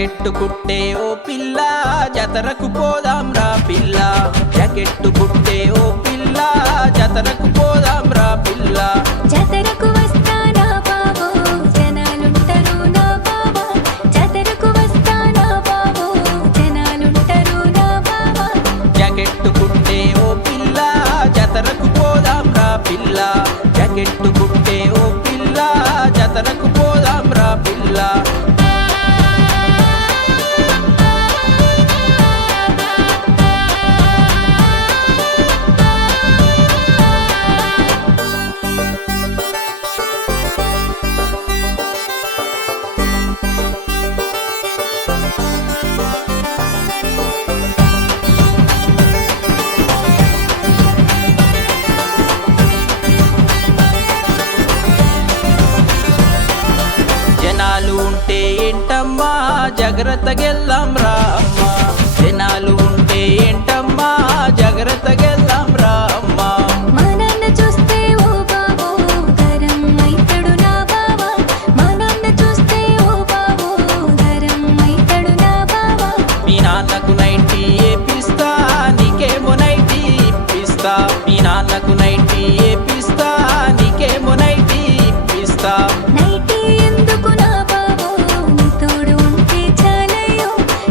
jacket కుట్టే ఓ పిల్ల జతరకు పోదాం రా పిల్ల జాకెట్టు కుట్టే ఓ పిల్ల జతరకు పోదాం రా పిల్ల జాతరకు వస్తానా బావో జనాలుంటరు నా బావా జాతరకు వస్తానా బావో జనాలుంటరు నా బావా జాకెట్టు కుట్టే ఓ పిల్ల జతరకు పోదాం రా పిల్ల జాకెట్టు కుట్టే ఓ పిల్ల జతరకు పోదాం రా పిల్ల జనాలు ఉంటే ఏంటమ్మా జాగ్రత్తగెళ్దాం రా అమ్మా జనాలు ఉంటే ఏంటమ్మా జాగ్రత్తగెళ్దాం రా అమ్మా మా నాన్న చూస్తే ఓ బావో గరం అయితడు నా బావా మా నాన్న చూస్తే ఓ బావో గరం అయితడు నా బావా మీ నాన్నకు నైటీ ఏపిస్తా నీకేమో నైటీ ఇప్పిస్తా మీ నాన్నకు నైటీ ఏపిస్తా నీకేమో నైటీ ఇప్పిస్తా నైటీ ఎందుకు నా బావో నీ తోడు ఉంటే చాలయ్యో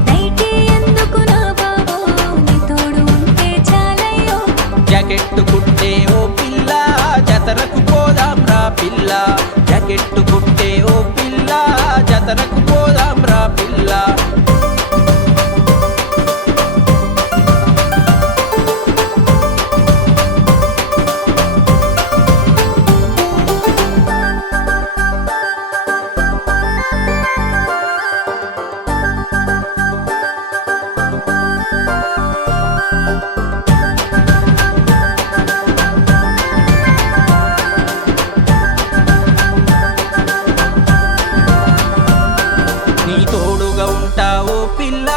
నైటీ ఎందుకు నా బావో నీ తోడు ఉంటే చాలయ్యో జాకెట్టు కుట్టే ఓ పిల్ల జతరకు పోదాం రా పిల్ల జాకెట్టు కుట్టే ఓ పిల్ల జతరకు పోదాం రా పిల్ల నీ తోడుగా ఉంటా ఓ పిల్ల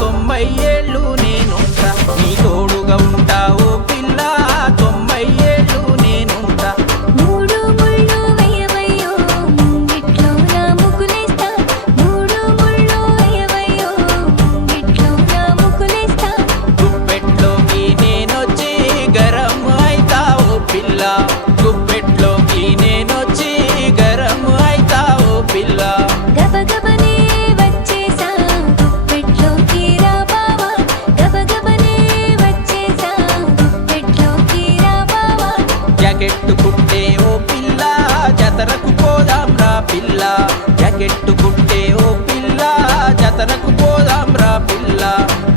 90 ఏళ్ళు నేనుంటా నీ తోడుగా ఉంటా ఓ పిల్ల 90 ఏళ్ళు నేనుంటా మూడు ముళ్ళు వేయవయ్యో ముంగిట్లో నా ముగ్గులేస్తా మూడు ముళ్ళు వేయవయ్యో ముంగిట్లో నా ముగ్గులేస్తా గుప్పెట్లోకి నేనొచ్చి గరం అయితా ఓ పిల్ల గుప్పెట్లోకి నేనొచ్చి గరం అయితా ఓ పిల్ల గబగబనే వచ్చేసా గుప్పెట్లోకి రా బావా గబగబనే వచ్చేసా గుప్పెట్లోకి రా బావా జాకెట్టు కుట్టే ఓ పిల్ల జతరకు పోదాం రా పిల్ల